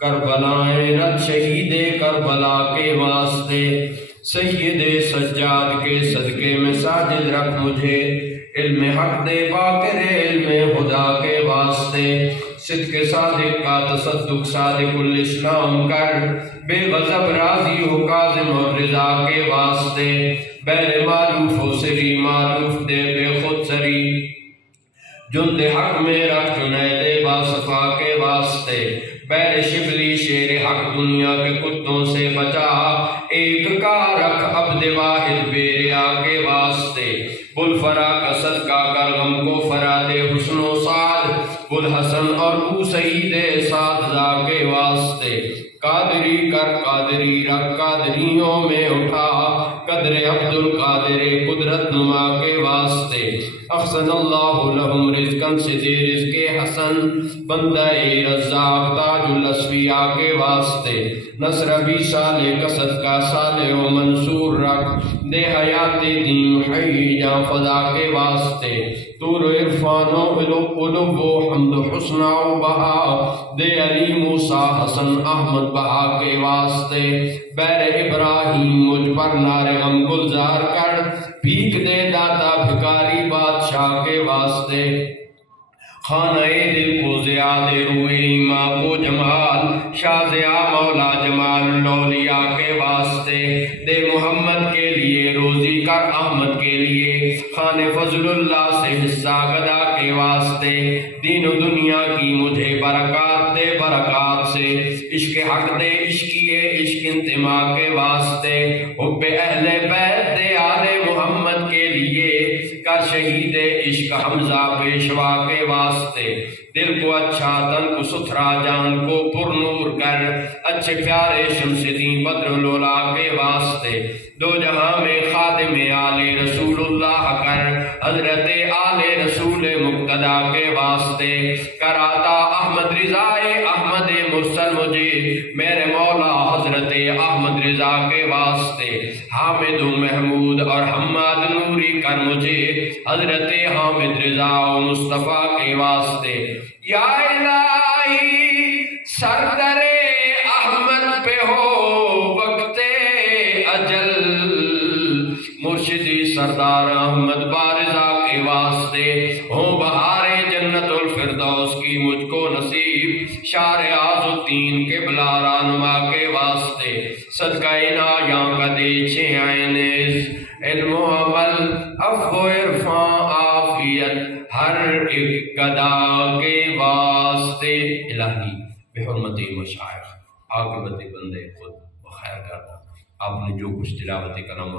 کربلائیں رت شہید کربلا کے واسطے، سید سجاد کے صدقے میں ساجد رکھ مجھے، علم حق دے باقر علم خدا کے واسطے، صدق صادق کا تصدق صادق الاسلام کر، بے غضب راضی ہو کاظم اور رضا کے واسطے، بیر معروف و سری معروف دے بے خود سری، جند حق میں رکھ جنید باصفا کے واسطے، بیر شبلی شیر حق دنیا کے کتوں سے بچا، ایک کا رکھ عبد واحد بے ریا کے واسطے، بلفرا کا صدقہ کر غم کو فراد حسن و سعد، بلحسن اور بو سعید سعدزا کے واسطے، قادری کر قادری رکھ قادریوں میں اٹھا، قدر عبد القادر قدرت نما کے واسطے، احسن اللہ لہم رزقاً سے دے رزق حسن، بندہ رزاق تاج الاسفیاء کے واسطے، نصر بھی صالح کا صدقہ صالح و منصور رکھ، دے حیات دین حی جاں فضا کے واسطے، طور عرفان و علو و حمد و حسن و بہا، دے علی موسیٰ حسن احمد بہا کے واسطے، بیر ابراہیم مجھ پر نار غم گلزار کر، بھیک دے داتا بھکاری بادشاہ کے واسطے، خانہ دل کو زیاد روئے ایماں کو جمال، شازیہ مولا جمال الاولیاء کے واسطے، دے محمد کے لیے روزی کر احمد کے لیے، خان فضل اللہ سے حصہ گدا کے واسطے، دین و دنیا کی مجھے برکات دے برکات سے، عشق حق دے عشقیے عشق انتماء کے واسطے، حب اہل بیت دے آل محمد کے لیے، کر شہید عشق حمزہ پیشوا کے واسطے، دل کو اچھا تن کو ستھرا جان کو پر نور کر، اچھے پیارے شمس دین بدر لولا کے واسطے، دو جہاں میں خادم آل رسول اللہ کر، حضرت آل رسول مقتدی کے واسطے، کراتا احمد رضائے احمد مرسل مجھے، میرے مولا حضرت احمد رضا کے واسطے، حامد و محمود اور حماد نوری کر مجھے، حضرت حامد رضا و مصطفیٰ کے واسطے، یا الہی سردر احمد پہ ہو وقت اجل، مرشدی سردار احمد بارزہ کے واسطے، ہوں بہار جنت الفردوس کی مجھ کو نصیب، شار عز الدین کے بلا رانما کے واسطے، صدقہ عنایاں کا دے چھے عینیز، علم و عمل عفو عرفان عافیت ہر ایک گدا کے واسطے، الہی بحرمت مشائخ عاقبت بندے خود بخیر کرنا، آپ نے جو کچھ تلاوت کرنا